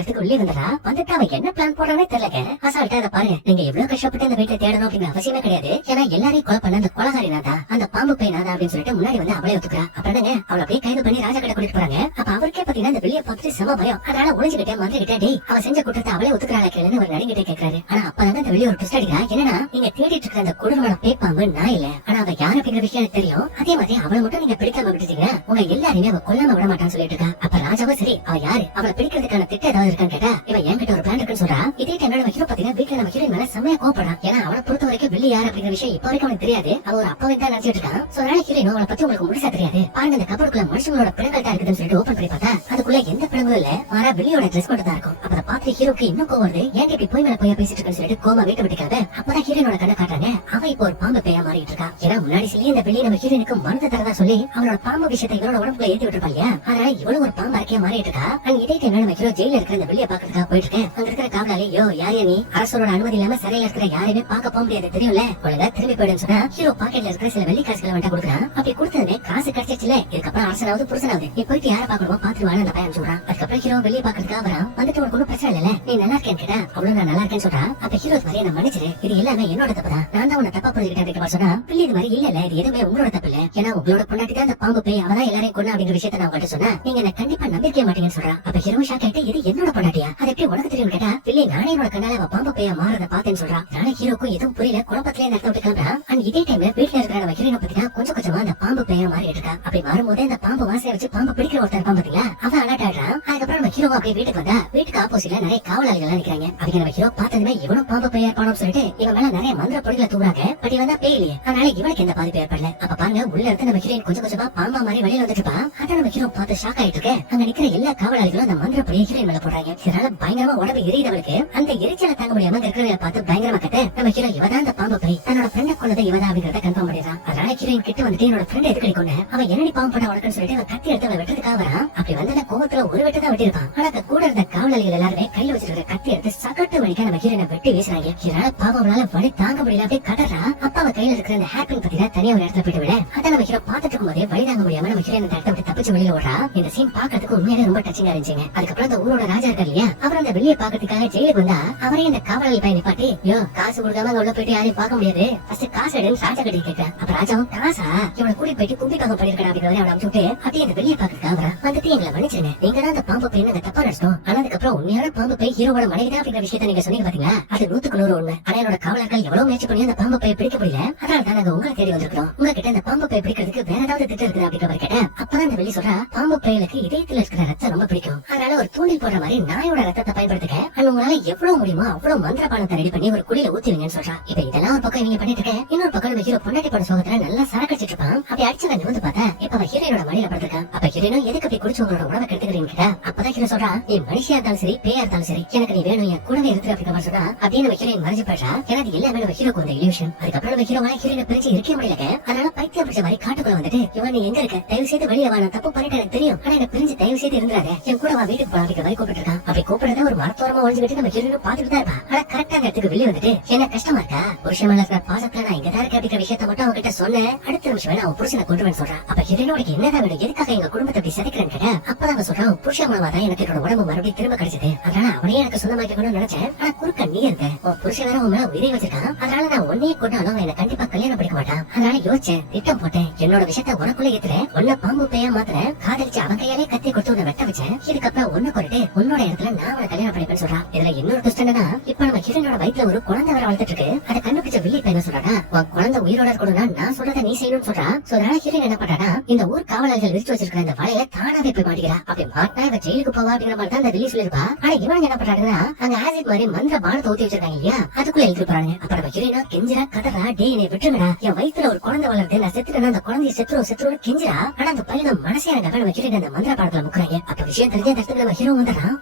இடத்துக்கு உள்ளே வந்துடா. வந்துட்டு அவன் என்ன பிளான் போடுறானே தெரியல. அசால்ட்டா அதை பாருங்க, நீங்க எவ்வளவு கஷ்டப்பட்டு அந்த வீட்டை தேடணும் அப்படிங்கிற அவசியமே கிடையாது, ஏன்னா எல்லாரையும் கொலை பண்ண அந்த கொலகாரி நாதா அந்த பாம்பு பை நாதா அப்படின்னு சொல்லிட்டு முன்னாடி வந்து அவளே ஒத்துக்கிறா. அப்புறம் அவளை அப்படியே கைது பண்ணி ராஜா கிட்ட கூட்டிட்டு போறாங்க. அப்ப அவருக்கே பாத்தீங்கன்னா அந்த வெளியே பார்த்துட்டு செம பயம், அதனால ஒளிஞ்சுக்கிட்டே மந்திரிக்கிட்டே டேய் அவ செஞ்ச குற்றத்தை அவளே ஒத்துக்கிறாளா கேளுன்னு ஒரு நடிகிட்டே கேட்கிறாரு. ஆனா அப்பதான் அந்த வெளியே ஒரு ட்விஸ்ட் அடிக்கிறா. என்னன்னா நீங்க தேடிட்டு இருக்கிற அந்த கொடூரமான பேய் பாம்பு நான் இல்ல, ஆனா அவ யாரு அப்படிங்கிற விஷயம் எனக்கு தெரியும், அதே மாதிரி அவளை மட்டும் நீங்க பிடிக்காம விட்டுட்டீங்கன்னா உங்க எல்லாருமே அவ கொல்லாம விட மாட்டான்னு சொல்லிட்டு இருக்கா. அப்ப ராஜாவும் சரி அவ யாரு அவளை பிடிக்கிறதுக்கான திட்டம் ஏதாவது இருக்கான்னு கேட்டா இவன் என்கிட்ட ஒரு பிளான் இருக்குன்னு சொல்றா. இதே டைம்ல நம்ம ஹீரோ பாத்தீங்கன்னா வீட்டுல நம்ம ஹீரோயின் மேல செம்மையா கோவப்படுறான். ஏன்னா அவனை பொறுத்த வரைக்கும் வெளியே யாரு அப்படிங்கிற விஷயம் இப்ப வரைக்கும் அவனுக்கு தெரியாது, அவன் ஒரு அப்பாவை தான் நினைச்சிட்டு இருக்கான். சோ அதனால ஹீரோயின் அவளை பத்தி உங்களுக்கு முழுசா தெரியாது. பாருங்க இந்த கபருக்குள்ள மனுஷங்களோட பிணங்கள் தான் இருக்குதுன்னு சொல்லிட்டு ஓபன் பண்ணி பார்த்தா அதுக்குள்ள எந்த பிணங்களும் இல்ல, மாறா வெளியோட ட்ரெஸ் மட்டும் தான் இருக்கும். அப்ப அதை பார்த்து ஹீரோக்கு இன்னும் கோவம் வருது, ஏன் இப்படி போய் மேல போய் பேசிட்டு இருக்கேன்னு சொல்லிட்டு கோமா வீட்டை விட்டுக்காத. அப்பதான் ஹீரோனோட கண்ணை காட்டுறாங்க, அவன் இப்போ ஒரு பாம்பு பேயா மாறிட்டு இருக்கா. ஏன்னா முன்னாடி சொல்லி இந்த வெளியே நம்ம ஹீரோனுக்கு மருந்து தரதா சொல்லி அவனோட பாம்பு விஷயத்தை இவனோட உடம்புல ஏத்தி விட்டுருப்பா இல்லையா, அதனால இவ்வளவு ஒரு பாம்பு அரக்கையா மாறிட்டு இருக்கா. அண்ட் இதே டைம்ல நம்ம ஹீரோ ஜெயில இருக்கிற இந்த வெளியே பாக்குறதுக்காக போயிட்டு இருக்கேன். அங்க இருக்கிற காவலாளி யோ யாரையா நீ, அரசோட அனுமதி இல்லாம சிறையில இருக்கிற யாரையுமே பார்க்க போக முடியாது தெரியும்ல, ஒழுங்கா திரும்பி போயிடுன்னு சொன்னா ஹீரோ பாக்கெட்ல இருக்கிற சில வெள்ளி காசுகளை வந்துட்டு கொடுக்குறான். அப்படி கொடுத்ததுமே காசு கிடைச்சிச்சுல, இதுக்கப்புறம் அரசனாவது புருஷனாவது நீ போயிட்டு யாரை பாக்கணுமோ பாத்துருவான்னு அந்த பையன் சொல்றான். அதுக்கப்புறம் ஹீரோ வெளியே பாக்குறதுக்காக வரான். வந்துட்டு உனக்கு ஒன்றும் பிரச்சனை இல்ல, நீ நல்லா இருக்கேன்னு கேட்டா அவ்வளவு நான் நல்லா இருக்கேன்னு சொல்றான். அப்ப ஹீரோ மாதிரி என்ன மன்னிச்சிரு, இது எல்லாமே என்னோட தப்பு தான், நான் தான் உன்னை தப்பா புரிஞ்சுக்கிட்டேன் அப்படின்னு சொன்னா பிள்ளை இது மாதிரி இல்ல இது எதுவுமே உங்களோட தப்பு இல்ல, ஏன்னா உங்களோட பொண்டாட்டி தான் அந்த பாம்பு போய் அவதான் எல்லாரையும் கொண்டு அப்படிங்கிற விஷயத்த நான் உங்கள்கிட்ட சொன்னா நீங்க என்ன கண்டிப்பா நம்பிக்கை மாட்டீங்கன்னு சொல்றான். அப்ப ஹீரோ ஷாக் ஆயிட்டு இது என்னோட பொண்டாட்டியா, அது எப்படி உனக்கு தெரியும் கேட்டா பிள்ளை நானே என்னோட கண்ணால அவ பாம்பு போய் மாறத பார்த்தேன்னு சொல்றான். அதனால ஹீரோக்கும் எதுவும் புரியல, குழப்பத்திலே நடத்த விட்டு கிளம்புறான். அண்ட் இதே டைம்ல வீட்டுல இருக்கிற நம்ம ஹீரோனை பத்தினா கொஞ்சம் கொஞ்சமா அந்த பாம்பு பேயா மாறிட்டு இருக்கா. அப்படி மாறும்போது அந்த பாம்பு வாசையை வச்சு பாம்பு பிடிக்கிற ஒருத்தர் இருப்பான் பாத்தீங்களா, அவன் அலர்ட் ஆயிடுறான். அதுக்கப்புறம் நம்ம ஹீரோ அப்படியே வீட்டுக்கு வந்தா வீட்டுக்கு ஆப்போசிட்ல நிறைய காவலாளிகள் எல்லாம் நிக்கிறாங்க. அவங்க நம்ம ஹீரோ பார்த்ததுமே இவனும் பாம்பு பேயா இருப்பானு சொல்லிட்டு இவன் மேல நிறைய மந்திர பொடிகளை தூங்குறாங்க. பட் இவன் தான் பேய் இல்லையே, அதனால இவனுக்கு எந்த பாதிப்பு ஏற்படல. அப்ப பாருங்க உள்ள இருந்து நம்ம ஹீரோயின் கொஞ்சம் கொஞ்சமா பாம்பா மாதிரி வெளியில வந்துட்டு இருப்பா. அத நம்ம ஹீரோ பார்த்து ஷாக் ஆயிட்டு இருக்கு. அங்க நிக்கிற எல்லா காவலாளிகளும் அந்த மந்திர பொடியை ஹீரோயின் மேல போடுறாங்க. இதனால பயங்கரமா உடம்பு எரியுதவளுக்கு அந்த எரிச்சலை தாங்க முடியாம இருக்கிறவங்களை பார்த்து பயங்கரமா கட்ட நம்ம ஹீரோ இவதான் அந்த பாம்பு பேய் தன்னோட ஃப்ரெண்ட கொண்டதை இவதான் அப்படிங்கறத கன்ஃபார்ம் பண்ணிடுறான். அதனால ஹீரோயின் கிட்ட வந்துட்டு என்னோட ஃப்ரெண்ட் எதுக்கு கொண்ட அவன் என்னடி பாம்பு பண்ண உனக்குன்னு சொல்லிட்டு அவன் கத்தி எடுத்து அவன் வெட்டுறதுக்காக வரான். அப்படி வந்த கோவத்துல ஒரு வெட்டு தான் வெட்டிருப்பான். ஆனா கூட இருந்த காவலாளிகள் எல்லாருமே கையில வச்சிருக்கிற கத்தி எடுத்து சகட்டு வலிக்க நம்ம ஹீரோனை வெட்டி வீசுறாங்க. இதனால பாவம்னால வலி தாங்க முடியல அப்படியே கடறா. அப்ப அவ கையில இருக்கிற அந்த ஹேர் பின் பத்தினா தனியா ஒரு இடத்துல போயிட்டு விட அதை நம்ம ஹீரோ பாத்துட்டு இருக்கும் போதே வழி தாங்க முடியாம நம்ம ஹீரோயின் அந்த இடத்த விட்டு தப்பிச்சு வெளியில ஓடுறா. இந்த சீன் பாக்குறதுக்கு உண்மையாவே ரொம்ப டச்சிங்கா இருந்துச்சுங்க. அதுக்கப்புறம் அந்த ஊரோட ராஜா இருக்கா இல்லையா, அவர் அந்த வெளியே பாக்கிறதுக்காக ஜெயிலுக்கு வந்தா அவரே இந்த காவலாளி பையனை பாட்டி யோ காசு கொடுக்காம உள்ள போயிட்டு யாரையும் பார்க்க முடியாது, ஃபர்ஸ்ட் காசு எடுன்னு ராஜா கிட்ட கேட்க. அப்ப ராஜாவும் காசா இவனை கூட்டி போயிட்டு கும்பிக்காக பண்ணிருக்கா அப்படின்னு அவனை அனுப்பிச்சு அப்படியே அந்த வெளியே பாக்கிறதுக்காக வந்துட்டு எங்களை மன்னிச்சிருங்க, நீங்க தான் அந்த பாம்பு பேய் அந்த தப்பா நடிச்சோம், ஆனா அதுக்கப்புறம் உண்மையான பாம்பு பேய் ஹீரோட மனைவி தான் அப்படிங்கிற விஷயத்த நீங்க சொன்னீங்க பாத்தீங்களா, அது 100% உண்மை. ஆனா என்னோட காவலர்கள் எவ்வளவு முயற்சி பண்ணி அந்த பாம்பு பேய் பிடிக்க முடியல, அதனால தான் நாங்க உங்களை தேடி வந்திருக்கோம், உங்ககிட்ட அந்த பாம்பு பேய் பிடிக்கிறதுக்கு வேற ஏதாவது திட்டம் இருக்குது அப்படிங்கிற மாதிரி கேட்டேன். அப்பதான் அந்த வெளி சொல்றா பாம்பு பேய்களுக்கு இதயத்துல இருக்கிற ரத்தம் ரொம்ப பிடிக்கும், அதனால ஒரு தூண்டில் போடுற மாதிரி நாயோட ரத்தத்தை பயன்படுத்துக்க அது உங்களால எவ்வளவு முடியுமோ அவ்வளவு மந்திர பானத்தை ரெடி பண்ணி ஒரு குழியில ஊத்திவீங்கன்னு சொல்றா. இப்ப இதெல்லாம் ஒரு பக்கம் இவங்க பண்ணிட்டு இருக்கேன், இன்னொரு பக்கம் நம்ம ஹீரோ பொண்டாட்டி பட சோகத்துல நல்லா சரக்கடிச்சிட்டு இருப்பான். அப்படி அடிச்சதை நிமிந்து பார்த்தா இப்ப அவன் ஹீரோனோட மடியில படுத்திருக்கான். அப்ப ஹீரோனும் எதுக்கு அப்படி குடிச்சு உங்களோட உணவை கெடுத்துக்கிறீங்க கேட்டா அப்பதான் ஹீரோ சொல்றா நீ மனுஷியா இருந்தாலும் சரி பேயா இருந்தாலும் சரி எனக்கு நீ வேணும் என் கூடவே இருக்கிற அப்படிங்கிற மாதிரி சொல்றா. அப்படின்னு நம்ம ஹீரோயின் மறைஞ்சு போயிடுறா. ஏன்னா அது எல்லாமே நம்ம ஹீரோக்கு வந்த இல்யூஷன். விஷயம். அதுக்கப்புறம் நம்ம ஹீரோவால ஹீரோயினை பிரிச்சு இருக்க முடியல. அதனால பைத்தியம் பிடிச்ச மாதிரி காட்டுக்குள்ள வந்துட்டு இவன் நீ எங்க இருக்க, தயவு செய்து வெளியே வா, நான் தப்பு பண்ணிட்டு எனக்கு தெரியும், ஆனா என்ன பிரிஞ்சு தயவு செய்து இருந்துறாத, என் கூட வா வீட்டுக்கு போலாம் அப்படிங்கிற மாதிரி கூப்பிட்டு இருக்கான். அப்படி கூப்பிடுறத ஒரு மரத்தோரமா ஒழிஞ்சுக்கிட்டு நம்ம ஹீரோயினும் பாத்துட்டு தான் இருப்பா. ஆனா கரெக்டா அந்த இடத்துக்கு வெளியே வந்துட்டு என்ன கஷ்டமா இருக்கா, புருஷன் மேல இருக்கிற பாசத்துல நான் இங்க தான் இருக்க அப்படிங்கிற விஷயத்த மட்டும் அவன் கிட்ட சொன்னேன். அடுத்த நிமிஷம் வேணா அவன் புருஷனை கொண்டுவன்னு சொல்றான். அப்ப ஹீரோயினோட என்னதான் வேணும், எதுக்காக எங்க குடும்பத்தை அப்படி சதைக்கிறேன்னு கேட்டா அப்பதான் அவன் சொல்றான், புருஷன் மூலமா தான் எனக்கு என்னோட உடம்பு மறுபடியும் திரும்ப கிடைச்சது, அதனால அவனையே எனக்கு சொந்தமாக்கணும்னு நினைச்சேன். ஆனா குறுக்க நீ இருந்த, உன் புருஷன் வேற உன் மேல உயிரை வச்சிருக்கான், அதனால நான் உன்னையே கொண்டாலும் என்ன கண்டிப்பா கல்யாணம் பண்ணிக்க மாட்டான். அதனால யோசிச்சேன், திட்டம் போட்டேன், என்னோட விஷயத்த உனக்குள்ள ஏத்துறேன், உன்ன பாம்பு பேயா மாத்துறேன், காதலிச்சு அவன் கையாலே கத்தி கொடுத்து உன்னை வெட்ட வச்சேன், இதுக்கப்புறம் ஒண்ணு கொண்டு உன்னோட இடத்துல நான் அவனை கல்யாணம் பண்ணிப்பேன்னு சொல்றான். இதுல இன்னொரு ட்விஸ்ட் என்னன்னா, இப்ப நம்ம ஹீரோனோட வயித்துல ஒரு குழந்தை வேற வளர்த்துட்டு இருக்கு. அதை கண்டுபிடிச்ச வில்லி பையன் சொல்றானா, உன் குழந்தை உயிரோட இருக்கணும்னா நான் சொல்றதை நீ செய்யணும்னு சொல்றா. சோ அதனால ஹீரோயின் என்ன பண்றானா, இந்த ஊர் காவலர்கள் விரிச்சு வச்சிருக்கிற இந்த வலையில தானாவே போய் மாட்டிக்கிறா. அப்படி மாட்டினா இவ ஜெயிலுக்கு போவா அப்படிங்கிற மாதிரி தான் அந்த வில்லி சொல்லிருப்பா. ஆனா இவன் என்ன பண்றாங்கன்னா, அங்க ஆசிட் மாதிரி மந்திர பானத்தை ஊத்தி வச்சிருக்காங்க இல்லையா, அதுக்குள்ள எழுதி போறாங்க. அப்ப நம்ம ஹீரோயினா கெஞ்சிரா கதறா, டே என்னை விட்டுருங்கடா, என் வயித்துல ஒரு குழந்தை வளருது, நான் செத்துட்டேன்னா அந்த குழந்தைய செத்துரும் கெஞ்சிரா. ஆனா அந்த பையனை மனசே நம்ம ஹீரோயின் அந்த மந்திர பானத்துல முக்குறாங்க. அப்ப விஷயம் தெரிஞ்ச அந்த இடத்துல நம்ம ஹீரோ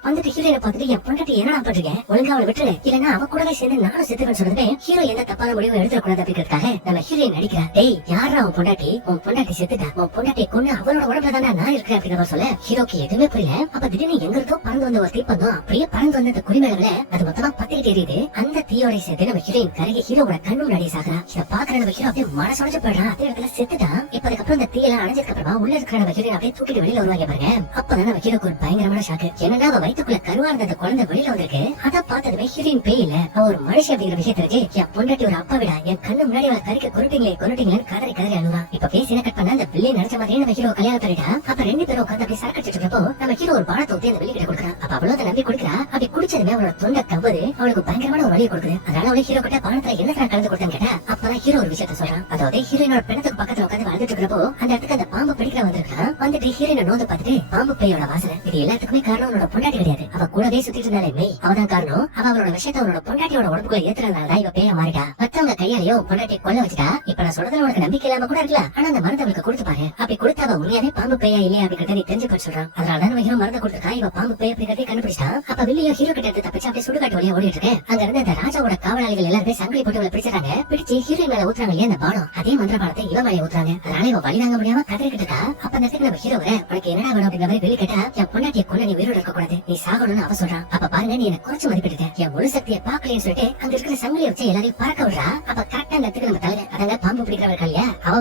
வந்துட்டு ஹீரோயினை பார்த்துட்டு என் பொண்டாட்டி என்னடா பண்றீங்க, ஒழுங்கா அவளை விட்டுரு, இல்லன்னா அவ கூடவே சேர்ந்து நானும் செத்துவேன்னு சொல்றதுமே ஹீரோ எந்த தப்பான முடிவும் எடுத்துக்கூடாது அப்படிங்கிறதுக்காக நம்ம ஹீரோயின் நடிக்கிறா. டேய் யாரா உன் பொண்டாட்டி, உன் பொண்டாட்டி செத்துட்டா, உன் பொண்டாட்டியை கொண்டு அவளோட உடம்புல தானே நான் இருக்கிறேன் அப்படிங்கிற சொல்ல ஹீரோக்கு எதுவுமே புரியல. அப்ப திடீர்னு எங்க இருக்கோ பறந்து வந்த ஒரு தீப்பந்தம் அப்படியே பறந்து வந்த அந்த குடிமேளங்கள அது மொத்தமா பத்திக்கிட்டு எரியுது. அந்த தீயோட சேர்த்து நம்ம ஹீரோயின் கருகி ஹீரோட கண்ணு முன்னாடி சாகுறா. இதை பாக்குற நம்ம ஹீரோ அப்படியே மனசொடைஞ்சு போயிடுறான், அதே இடத்துல செத்துட்டான். இப்ப அதுக்கப்புறம் இந்த தீயெல்லாம் அணைஞ்சதுக்கு அப்புறமா உள்ள இருக்கிற நம்ம ஹீரோயின் அப்படியே தூக்கிட்டு வெளியில வருவாங்க பாருங்க. அப்பதான் நம்ம ஹீரோக்கு ஒரு பயங்கரமான ஷாக்கு. என்னன்னா அவ வயிற்றுக்குள்ள கருவா இருந்த அந்த குழந்தை வெளியில வந்திருக்கு. அதை பார்த்ததுமே ஹீரோயின் பேய் இல்ல, அவ ஒரு மனுஷன் அப்படிங்கிற விஷயத்த வச்சு என் பொண்டாட்டி ஒரு அப்பா விடா, என் கண்ணு முன்னாடி அவளை கறிக்க கொண்டுட்டீங்களேன்னு கதறி அழுவா. இப்ப பேசி கட் பண்ண அந்த பிள்ளையை நினைச்ச மாதிரியே நம்ம ஹீரோ கல்யாணம் பண்ணிட்டா. அப்ப ரெண்டு பேரும் உட்காந்து அப்படி சரக்கு அடிச்சிட்டு நம்ம ஹீரோ ஒரு பானத்தை ஊத்தி அந்த வெளியே கிட்ட கொடுக்குறான். அப்ப அவ்வளவு நம்பி குடிக்கிறா. அப்படி குடிச்சதுமே அவளோட தொண்டை கவ்வுது, அவளுக்கு பயங்கரமான ஒரு வழியை கொடுக்குது. அதனால அவளை ஹீரோ கிட்ட பானத்துல என்ன கலந்து கொடுத்தான்னு கேட்டா அப்பதான் ஹீரோ ஒரு விஷயத்த சொல்றான். அதாவது ஹீரோயினோட பிணத்துக்கு பக்கத்துல உட்காந்து வாழ்ந்துட்டு இருக்கிறப்போ அந்த இடத்துக்கு அந்த பாம்பு பிடிக்கிற வந்திருக்கான். வந்துட்டு ஹீரோயினை நோந்து பார்த்துட்டு பாம்பு பேயோட வாசனை, இது எல்லாத்துக்குமே காரணம் அவனோட பொண்டாட்டி கிடையாது, அவ கூடவே சுத்திட்டு இருந்தாலே மெய் அவதான் காரணம். அவளோட விஷயத்த அவனோட பொண்டாட்டியோட உடம்புக்குள்ள ஏத்துறதுனாலதான் இவ பேய மாறிட்டா. மத்தவங்க கையாலேயோ பொண்டாட்டி கொல்ல வச்சுட்டா. இப்ப நான் சொல்றதுல உனக்கு நம்பிக்கை இல்லாம கூட இருக்கலாம், ஆனா அந்த மருந்து அவளுக்கு கொடுத்து பாரு, அப்படி கொடுத்தா அவ உண்மையாவே பாம்பு பேயா இல்லையா அப்படிங்கறத நீ தெரிஞ்சுக்க சொல்றான். அதனாலதான் நம்ம ஹீரோ மருந்து கொடுத்துருக்கா, இவ பாம்பு பேய் அப்படிங்கறதை கண்டுபிடிச்சிட்டான். அப்ப வில்லியோ ஹீரோ கிட்ட எடுத்து தப்பிச்சு அப்படியே சுடுகாட்டு வழியா ஓடிட்டு இருக்கு. அங்க இருந்து அந்த ராஜாவோட காவலாளிகள் எல்லாருமே சங்கிலி போட்டு அவளை பிடிச்சாங்க. பிடிச்சு ஹீரோயின் மேல ஊத்துறாங்க இல்லையா அந்த பானம், அதே மந்திர பானத்தை இவ மேல ஊத்துறாங்க. அதனால இவ வழி தாங்க முடியாம கதறிக்கிட்டு இருக்கா. அப்ப அந்த இடத்துக்கு நம்ம ஹீரோ வர, உனக்கு என்னடா வேணும் அப்படிங்கிற மாதிரி வெளியே கேட்டா என் பொண்டாட்டியை கொண்டு நீ உயிரோட இருக்க கூடாது, நீ சாகணும்னு அவ சொல்றான். அப்ப பாருங்க நீ என்ன குறைச்சு மதிப்பிட்டு என் முழு சக்தியை பாக்கலன்னு சொல்லிட்டு அங்க இருக்கிற சங்கிலியை வச்சு எல்லாரையும் பறக்க விடுறா. அப்ப கரெக்டா அந்த இடத்துக்கு நம்ம தலைவர் அதாங்க பாம்பு பிடிக்கிறவர்கள் இல்லையா அவ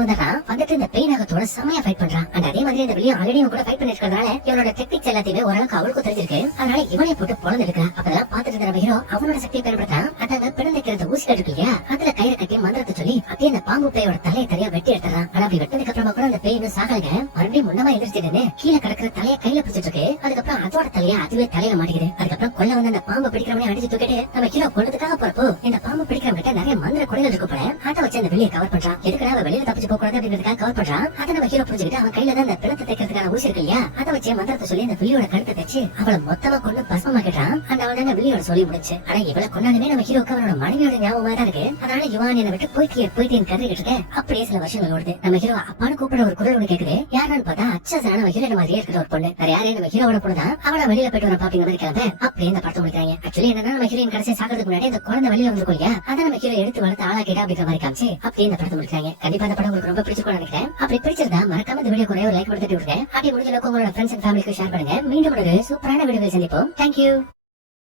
வந்துட்டு இந்த பெய் நாகத்தோட செமையா ஃபைட் பண்றான். அண்ட் அதே மாதிரி இந்த வெளியே ஆல்ரெடி கூட ஃபைட் பண்ணிட்டு இருக்கிறதுனால இவனோட டெக்னிக்ஸ் எல்லாத்தையுமே ஓரளவுக்கு அவளுக்கு தெரிஞ்சிருக்கு. அதனால இவனை போட்டு பொழந்து எடுக்கிறா. அப்பதான் பாத்துட்டு இருக்கிற ஹீரோ அவனோட சக்தியை பயன்படுத்தான். அதாங்க பிறந்திருக்கிற ஊசிகள் இருக்கு இல்லையா அதுல கயிறை கட்டி மந்திரத்தை சொல்லி அப்படியே அந்த பாம்பு பேயோட தலையை தனியா வெட்டி எடுத்துறான். ஆனா அப்படி வெட்டதுக்கு அப்புறமா கூட அந்த பேய் இன்னும் சாகலைங்க, மறுபடியும் முன்னமா எதிர்த்து கீழே கிடக்கிற தலையை கையில பிடிச்சிட்டு இருக்கு. அதுக்கப்புறம் அதோட தலையா அதுவே தலையில மாட்டிக்குது. அதுக்கப்புறம் கொல்ல வந்து அந்த பாம்பு பிடிக்கிறவனே அடிச்சு தூக்கிட்டு நம்ம ஹீரோ கொண்டதுக்காக போறப்போ இந்த பாம்பு பிடிக்கிறவங்க கிட்ட நிறைய மந்திர கொடைகள் இருக்கு போல, அதை வச்சு அந்த வெளியே கவர் பண்றான். எதுக்குன்னா அவன் வெளியில தப்பிச்சு போக கூடாது அப்படிங்கிறதுக்காக கவர் பண்றான். அதை நம்ம ஹீரோ புரிஞ்சுக்கிட்டு அவன் கையில தான் அந்த பிணத்தை தைக்கிறதுக்கான ஊசி இருக்கு இல்லையா அதை வச்சு மந்திரத்தை சொல்லி அந்த வெளியோட கழுத்தை தச்சு அவளை மொத்தமா கொண்டு பஸ்மமாக்கிட்டான். அந்த அவள் தாங்க வெளியோட சொல்லி முடிச்சு. ஆனா இவளை கொண்டாலுமே நம்ம ஹீரோக்கு அவனோட மனைவியோட ஞாபகமா தான் இருக்கு. அதனால யுவான் என்னை விட்டு போயிட்டேன்னு கருதிக்கிட்டு இருக்க. அப்படியே சில வருஷங்கள் ஓடுது. நம்ம ஹீரோ அப்பான்னு கூப்பிட ஒரு குரல் ஒண்ணு கேக்குது. யாருன்னு பார்த்தா அச்சசான நம்ம ஹீரோட மாதிரியே இருக்கிற ஒரு பொண்ணு. வேற யாரே நம்ம ஹீரோட பொண்ணு தான். அவளை வெளியில போயிட்டு வர பாப்பிங்க மாதிரி கிளம்ப அப்படியே இந்த படத்தை முடிக்கிறாங்க. ஆக்சுவலி என்னன்னா நம்ம ஹீரோயின் கடைசி சாகிறதுக்கு முன்னாடி அந்த குழந்தை வெளியில வந்து கொள்ளியா அதை நம்ம ஹீரோ எடுத்து வளர்த்து ஆளாக்கிட்டா அப்படிங்கிற மாதிரி காமிச்சு அப்படியே இந்த படத்தை முடிக்கிறாங்க. கண்டிப்பா இந்த படம் உங்களுக்கு ரொம்ப பிடிச்சிருக்கும் நினைக்கிறேன். அப்படி பிடிச்சிருந்தா மறக்காம இந்த வீடியோ கூட ஒரு லைக் கொடுத்துட்டு விடுங்க. அப்படி முடிஞ்ச அளவுக்கு உங்களோட ஃப்ரெண்ட்ஸ் அண்ட் ஃபேமிலிக்கு ஷேர் பண்ணுங்க. மீண்டும் ஒரு சூப்பரான வீடியோவை சந்திப்போம். தேங்க்யூ.